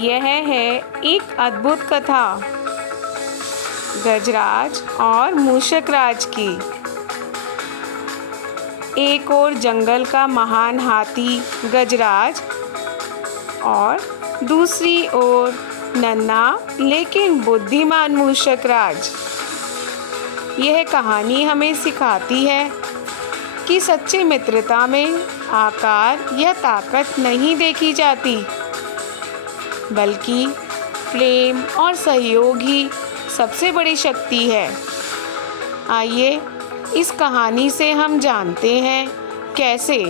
यह है एक अद्भुत कथा गजराज और मूषकराज की। एक और जंगल का महान हाथी गजराज और दूसरी ओर नन्हा लेकिन बुद्धिमान मूषकराज। यह कहानी हमें सिखाती है कि सच्ची मित्रता में आकार या ताकत नहीं देखी जाती, बल्कि प्रेम और सहयोग ही सबसे बड़ी शक्ति है। आइए इस कहानी से हम जानते हैं कैसे।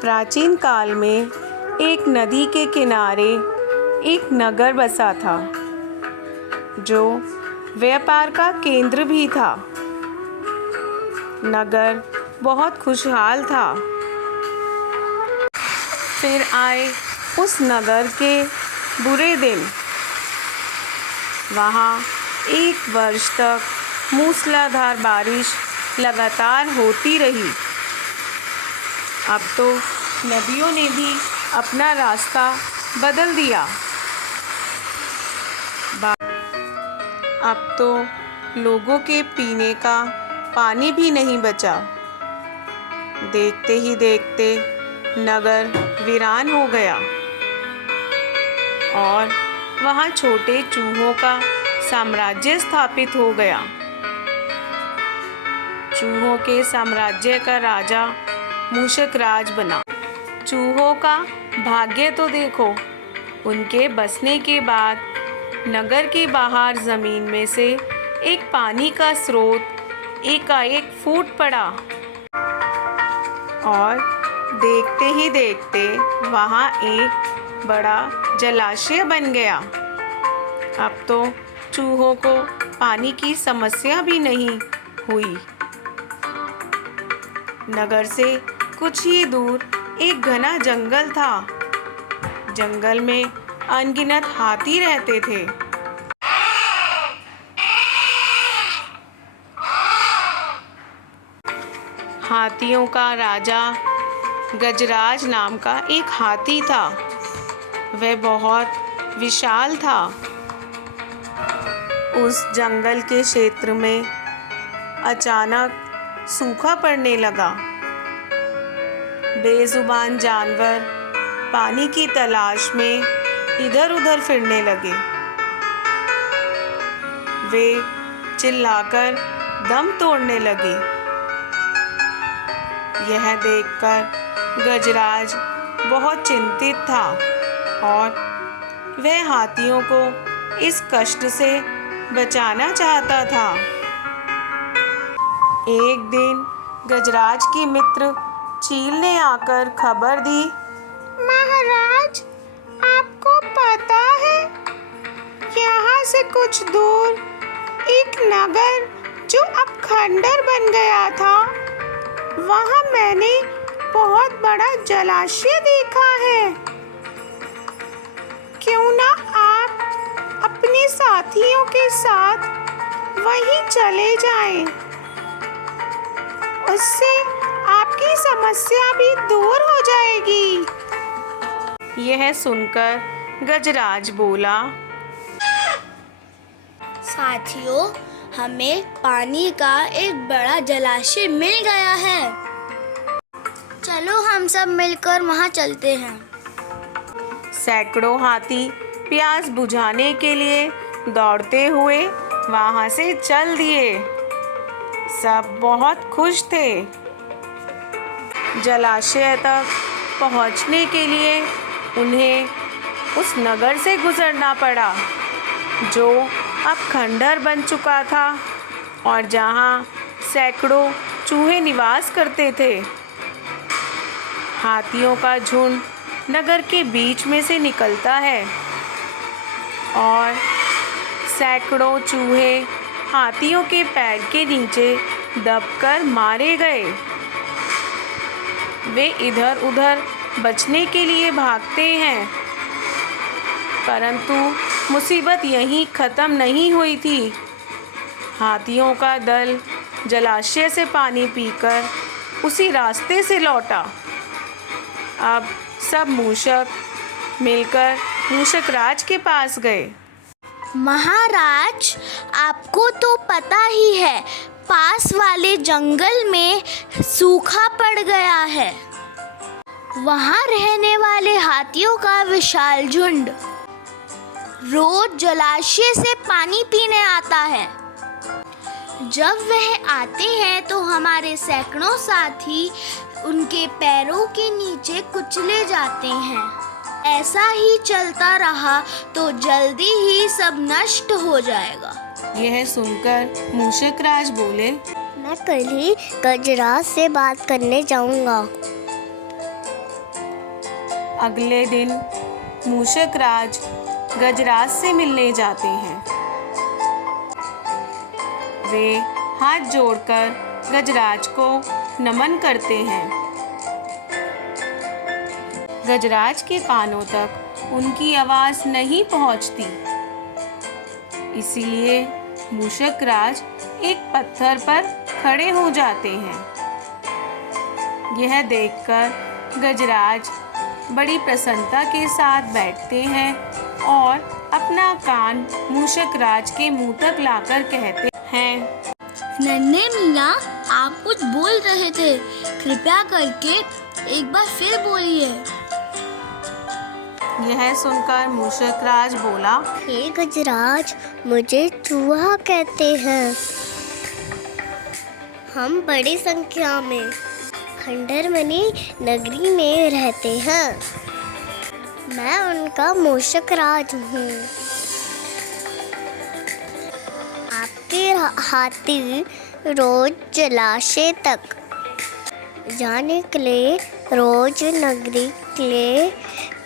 प्राचीन काल में एक नदी के किनारे एक नगर बसा था, जो व्यापार का केंद्र भी था। नगर बहुत खुशहाल था। फिर आए उस नगर के बुरे दिन। वहाँ एक वर्ष तक मूसलाधार बारिश लगातार होती रही। अब तो नदियों ने भी अपना रास्ता बदल दिया। अब तो लोगों के पीने का पानी भी नहीं बचा। देखते ही देखते नगर वीरान हो गया और वहाँ छोटे चूहों का साम्राज्य स्थापित हो गया। चूहों के साम्राज्य का राजा मूषकराज बना। चूहों का भाग्य तो देखो, उनके बसने के बाद नगर के बाहर जमीन में से एक पानी का स्रोत एकाएक फूट पड़ा और देखते ही देखते वहाँ एक बड़ा जलाशय बन गया। अब तो चूहों को पानी की समस्या भी नहीं हुई। नगर से कुछ ही दूर एक घना जंगल था। जंगल में अनगिनत हाथी रहते थे। हाथियों का राजा गजराज नाम का एक हाथी था। वह बहुत विशाल था। उस जंगल के क्षेत्र में अचानक सूखा पड़ने लगा। बेजुबान जानवर पानी की तलाश में इधर उधर फिरने लगे। वे चिल्लाकर दम तोड़ने लगे। यह देखकर गजराज बहुत चिंतित था और वह हाथियों को इस कष्ट से बचाना चाहता था। एक दिन गजराज की मित्र चील ने आकर खबर दी, महाराज, आपको पता है, यहाँ से कुछ दूर एक नगर जो अब खंडर बन गया था, वहाँ मैंने बहुत बड़ा जलाशय देखा है। क्यों ना आप अपने साथियों के साथ वहीं चले जाएं। उससे आपकी समस्या भी दूर हो जाएगी। यह सुनकर गजराज बोला, साथियों, हमें पानी का एक बड़ा जलाशय मिल गया है। चलो हम सब मिलकर वहाँ चलते हैं। सैकड़ों हाथी प्यास बुझाने के लिए दौड़ते हुए वहाँ से चल दिए। सब बहुत खुश थे। जलाशय तक पहुँचने के लिए उन्हें उस नगर से गुजरना पड़ा, जो अब खंडर बन चुका था और जहाँ सैकड़ों चूहे निवास करते थे। हाथियों का झुंड नगर के बीच में से निकलता है और सैकड़ों चूहे हाथियों के पैर के नीचे दबकर मारे गए। वे इधर उधर बचने के लिए भागते हैं, परंतु मुसीबत यहीं ख़त्म नहीं हुई थी। हाथियों का दल जलाशय से पानी पीकर उसी रास्ते से लौटा। अब सब मूषक मिलकर मूषक राज के पास गए। महाराज, आपको तो पता ही है, पास वाले जंगल में सूखा पड़ गया है। वहाँ रहने वाले हाथियों का विशाल झुंड रोज जलाशय से पानी पीने आता है। जब वह आते हैं तो हमारे सैकड़ों साथी उनके पैरों के नीचे कुचले जाते हैं। ऐसा ही चलता रहा तो जल्दी ही सब नष्ट हो जाएगा। यह सुनकर मूषक राज बोले, मैं कल ही गजराज से बात करने जाऊंगा। अगले दिन मूषक राज गजराज से मिलने जाते हैं। वे हाथ जोड़कर गजराज को नमन करते हैं। गजराज के कानों तक उनकी आवाज नहीं पहुंचती, इसीलिए मूषक राज एक पत्थर पर खड़े हो जाते हैं। यह देखकर गजराज बड़ी प्रसन्नता के साथ बैठते हैं और अपना कान मूषक राज के मुंह तक लाकर कहते हैं, नन्हे मियाँ, आप कुछ बोल रहे थे, कृपया करके एक बार फिर बोलिए। यह सुनकर मूषक राज बोला, हे गजराज, मुझे चूहा कहते हैं। हम बड़ी संख्या में खंडरमणि नगरी में रहते हैं। मैं उनका मूषक राज हूँ। आपके हाथी रोज जलाशय तक जाने के लिए रोज नगरी के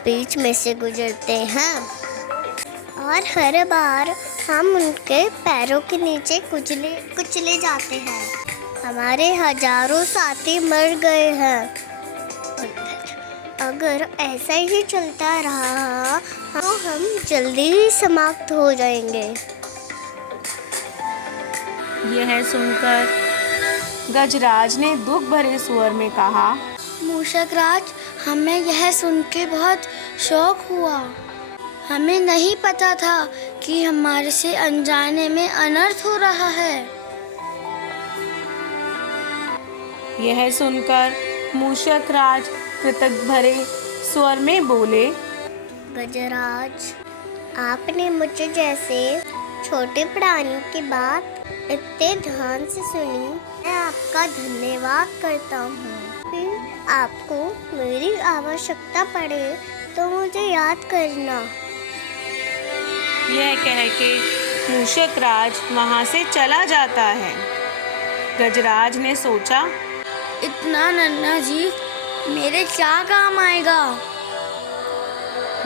बीच में से गुजरते हैं और हर बार हम उनके पैरों के नीचे कुचले जाते हैं। हमारे हजारों साथी मर गए हैं। अगर ऐसा ही चलता रहा तो हम जल्दी ही समाप्त हो जाएंगे। यह सुनकर गजराज ने दुख भरे स्वर में कहा, मूषक राज, हमें यह सुन के बहुत शौक हुआ। हमें नहीं पता था कि हमारे से अनजाने में अनर्थ हो रहा है। यह सुनकर मूषक राज कृतज्ञ भरे स्वर में बोले, गजराज, आपने मुझे जैसे छोटे प्राणी की बात इतने ध्यान से सुनी। मैं आपका धन्यवाद करता हूँ। फिर आपको मेरी आवश्यकता पड़े तो मुझे याद करना। यह कह के मूषक राज वहाँ से चला जाता है। गजराज ने सोचा, इतना नन्हा जीव मेरे क्या काम आएगा।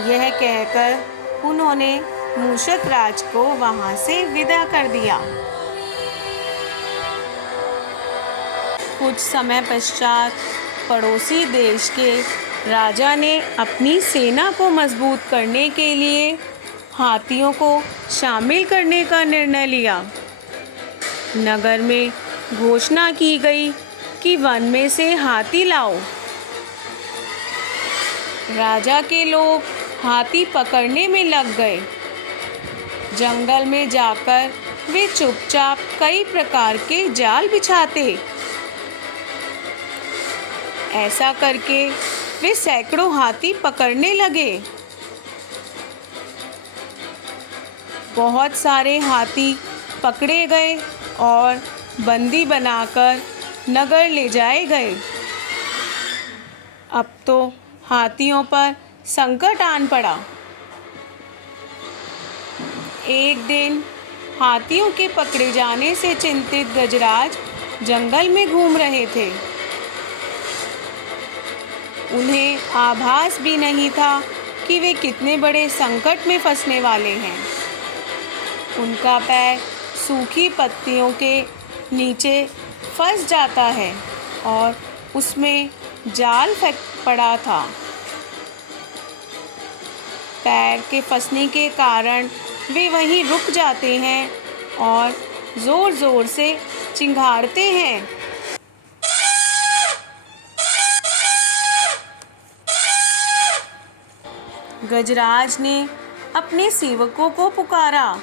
यह कहकर उन्होंने मूषक राज को वहाँ से विदा कर दिया। कुछ समय पश्चात पड़ोसी देश के राजा ने अपनी सेना को मजबूत करने के लिए हाथियों को शामिल करने का निर्णय लिया। नगर में घोषणा की गई कि वन में से हाथी लाओ। राजा के लोग हाथी पकड़ने में लग गए। जंगल में जाकर वे चुपचाप कई प्रकार के जाल बिछाते। ऐसा करके वे सैकड़ों हाथी पकड़ने लगे। बहुत सारे हाथी पकड़े गए और बंदी बनाकर नगर ले जाए गए। अब तो हाथियों पर संकट आन पड़ा। एक दिन हाथियों के पकड़े जाने से चिंतित गजराज जंगल में घूम रहे थे। उन्हें आभास भी नहीं था कि वे कितने बड़े संकट में फंसने वाले हैं। उनका पैर सूखी पत्तियों के नीचे फंस जाता है और उसमें जाल पड़ा था। पैर के फंसने के कारण वे वहीं रुक जाते हैं और ज़ोर-ज़ोर से चिंघाड़ते हैं। गजराज ने अपने सेवकों को पुकारा,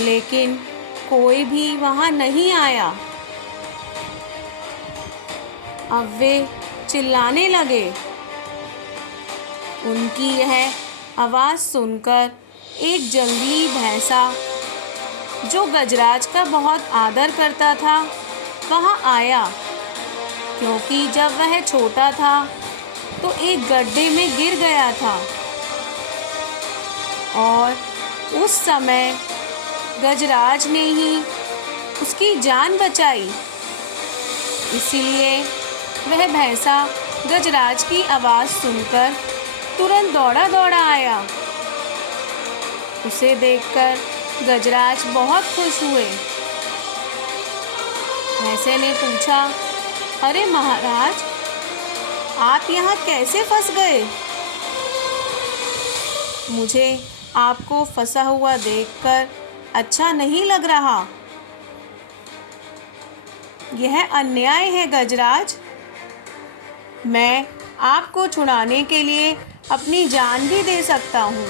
लेकिन कोई भी वहां नहीं आया। अब वे चिल्लाने लगे। उनकी यह आवाज़ सुनकर एक जंगली भैंसा, जो गजराज का बहुत आदर करता था, वहां आया, क्योंकि जब वह छोटा था तो एक गड्ढे में गिर गया था और उस समय गजराज ने ही उसकी जान बचाई। इसीलिए वह भैंसा गजराज की आवाज़ सुनकर तुरंत दौड़ा दौड़ा आया। उसे देखकर गजराज बहुत खुश हुए। भैंसे ने पूछा, अरे महाराज, आप यहाँ कैसे फंस गए? मुझे आपको फंसा हुआ देखकर अच्छा नहीं लग रहा। यह अन्याय है गजराज। मैं आपको छुड़ाने के लिए अपनी जान भी दे सकता हूँ।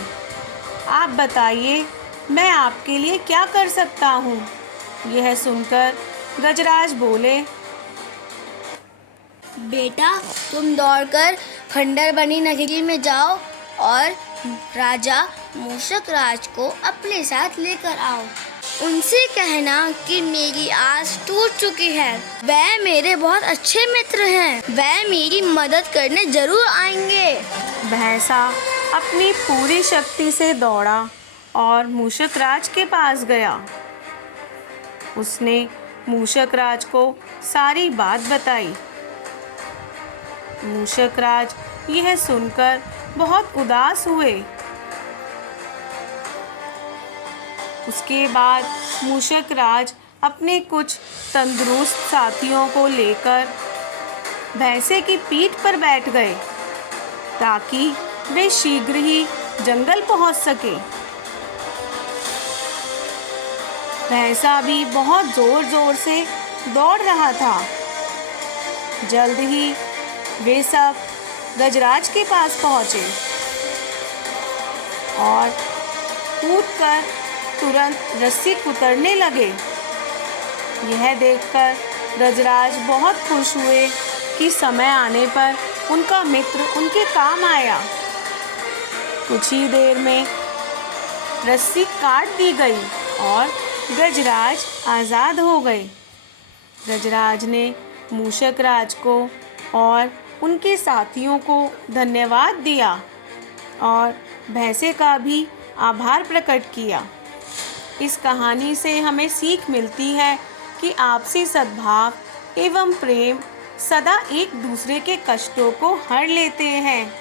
आप बताइए, मैं आपके लिए क्या कर सकता हूँ? यह सुनकर गजराज बोले, बेटा, तुम दौड़कर खंडर बनी नगरी में जाओ और राजा मूषक राज को अपने साथ लेकर आओ। उनसे कहना कि मेरी आस टूट चुकी है। वह मेरे बहुत अच्छे मित्र हैं। वह मेरी मदद करने जरूर आएंगे। भैंसा अपनी पूरी शक्ति से दौड़ा और मूषक राज के पास गया। उसने मूषक राज को सारी बात बताई। मूषक राज यह सुनकर बहुत उदास हुए। उसके बाद मूषक राज अपने कुछ तंदुरुस्त साथियों को लेकर भैंसे की पीठ पर बैठ गए, ताकि वे शीघ्र ही जंगल पहुंच सके। भैंसा भी बहुत जोर जोर से दौड़ रहा था। जल्द ही वे सब गजराज के पास पहुंचे और कूदकर तुरंत रस्सी कुतरने लगे। यह देखकर गजराज बहुत खुश हुए कि समय आने पर उनका मित्र उनके काम आया। कुछ ही देर में रस्सी काट दी गई और गजराज आज़ाद हो गए। गजराज ने मूषक राज को और उनके साथियों को धन्यवाद दिया और भैंसे का भी आभार प्रकट किया। इस कहानी से हमें सीख मिलती है कि आपसी सद्भाव एवं प्रेम सदा एक दूसरे के कष्टों को हर लेते हैं।